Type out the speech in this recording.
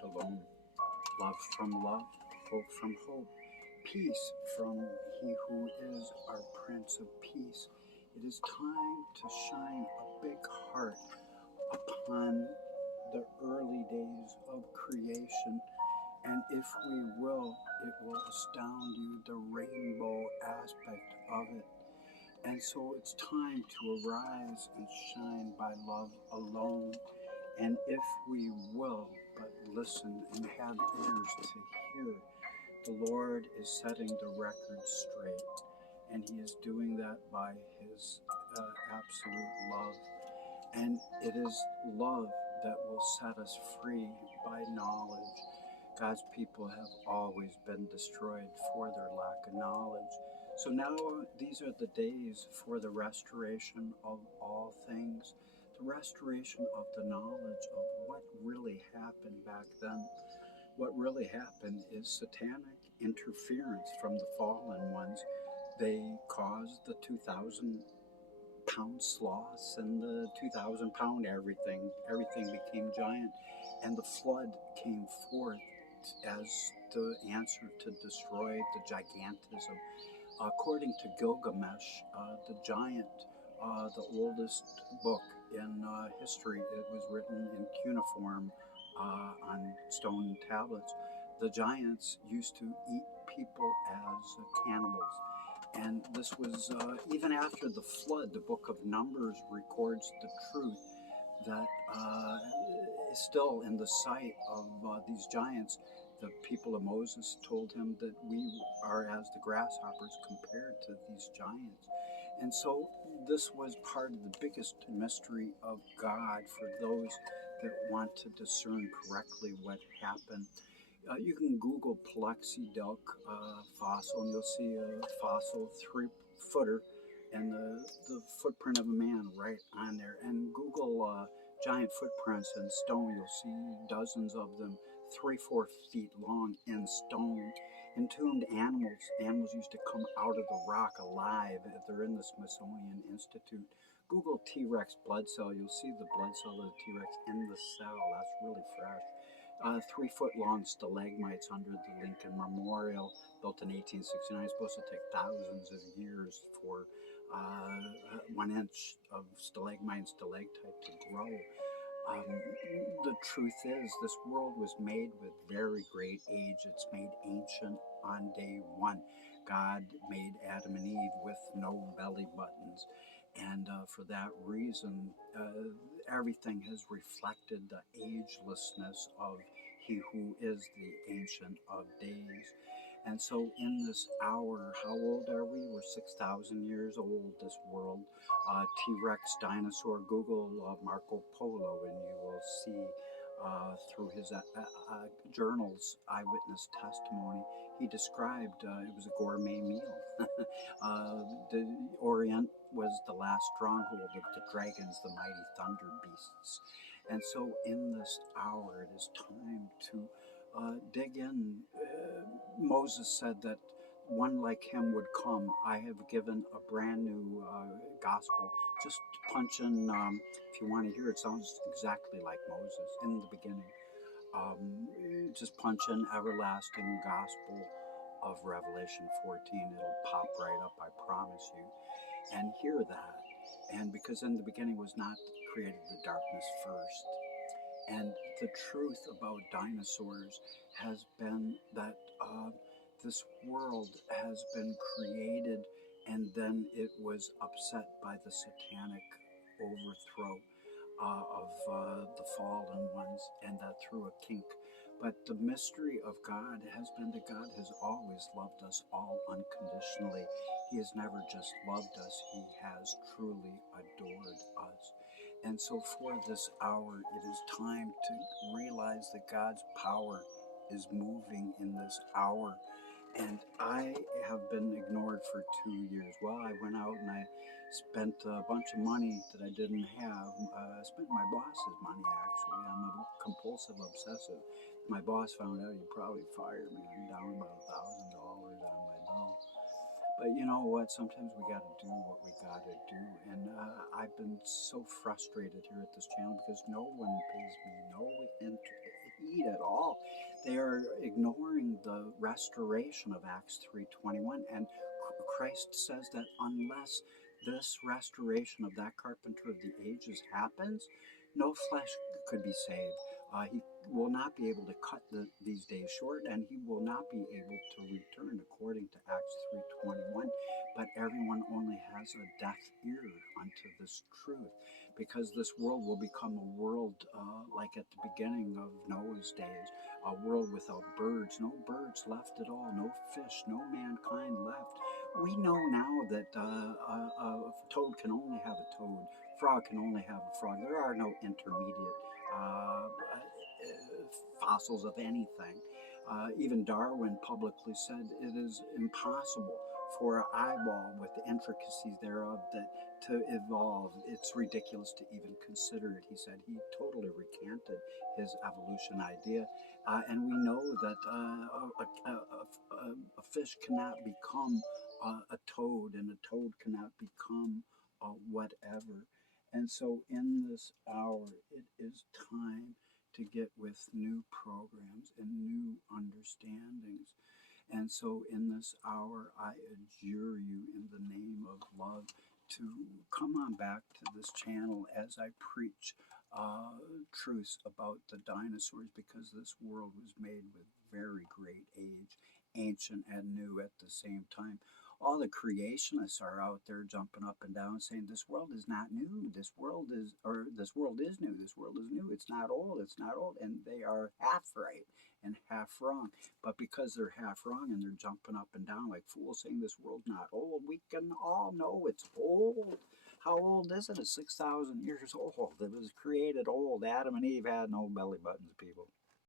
Shalom. Love from love, hope from hope, peace from He who is our Prince of Peace. It is time to shine a big heart upon the early days of creation. And if we will, it will astound you the rainbow aspect of it. And so it's time to arise and shine by love alone. And if we will but listen and have ears to hear, the Lord is setting the record straight. And He is doing that by His absolute love. And it is love that will set us free by knowledge. God's people have always been destroyed for their lack of knowledge. So now these are the days for the restoration of all things, the restoration of the knowledge of what really happened back then. What really happened is satanic interference from the fallen ones. They caused the 2,000-pound sloths and the 2,000-pound everything. Everything became giant, and the flood came forth as the answer to destroy the gigantism. According to Gilgamesh, the giant, the oldest book in history, it was written in cuneiform on stone tablets. The giants used to eat people as cannibals. And this was even after the flood. The book of Numbers records the truth that still in the sight of these giants, the people of Moses told him that we are as the grasshoppers compared to these giants. And so this was part of the biggest mystery of God for those that want to discern correctly what happened. You can Google Plexidilk fossil, and you'll see a fossil 3-footer and the footprint of a man right on there. And Google giant footprints in stone, you'll see dozens of them, 3-4 feet long in stone. Entombed animals. Animals used to come out of the rock alive. They're in the Smithsonian Institute. Google T-Rex blood cell. You'll see the blood cell of the T-Rex in the cell. That's really fresh. 3-foot-long stalagmites under the Lincoln Memorial, built in 1869. It's supposed to take thousands of years for 1 inch of stalagmite and stalactite to grow. The truth is, this world was made with very great age. It's made ancient on day one. God made Adam and Eve with no belly buttons. And for that reason, everything has reflected the agelessness of He who is the Ancient of Days. And so in this hour, how old are we? We're 6,000 years old, this world. T-Rex dinosaur, Google Marco Polo, and you will see through his journals, eyewitness testimony, he described it was a gourmet meal. The Orient was the last stronghold of the dragons, the mighty thunder beasts. And so in this hour, it is time to dig in. Moses said that one like him would come. I have given a brand new gospel. Just punch in, if you want to hear it, sounds exactly like Moses in the beginning. Just punch in everlasting gospel of Revelation 14. It'll pop right up, I promise you. And hear that. And because in the beginning was not created the darkness first. And the truth about dinosaurs has been that this world has been created and then it was upset by the satanic overthrow of the fallen ones, and that threw a kink. But the mystery of God has been that God has always loved us all unconditionally. He has never just loved us, He has truly adored us. And so for this hour, it is time to realize that God's power is moving in this hour. And I have been ignored for 2 years. Well, I went out and I spent a bunch of money that I didn't have. I spent my boss's money, actually. I'm a compulsive obsessive. My boss found out, he'd probably fire me. I'm down about $1,000 on my bill. But you know what? Sometimes we got to do what we got to do. And I've been so frustrated here at this channel because no one pays me no heed at all. They are ignoring the restoration of Acts 3:21, and Christ says that unless this restoration of that carpenter of the ages happens, no flesh could be saved. He will not be able to cut these days short, and he will not be able to return according to Acts 3:21. But everyone only has a deaf ear unto this truth, because this world will become a world like at the beginning of Noah's days, a world without birds, no birds left at all, no fish, no mankind left. We know now that a toad can only have a toad, frog can only have a frog. There are no intermediate fossils of anything. Even Darwin publicly said it is impossible for an eyeball with the intricacies thereof to evolve. It's ridiculous to even consider it, he said. He totally recanted his evolution idea. And we know that a fish cannot become a toad, and a toad cannot become whatever. And so, in this hour, it is time to get with new programs and new understandings. And so, in this hour, I adjure you in the name of love to come on back to this channel as I preach truths about the dinosaurs, because this world was made with very great age, ancient and new at the same time. All the creationists are out there jumping up and down saying this world is not new, this world is, or this world is new, this world is new, it's not old, it's not old, and they are half right and half wrong. But because they're half wrong and they're jumping up and down like fools saying this world's not old, we can all know it's old. How old is it? It's 6,000 years old. It was created old. Adam and Eve had no belly buttons, people.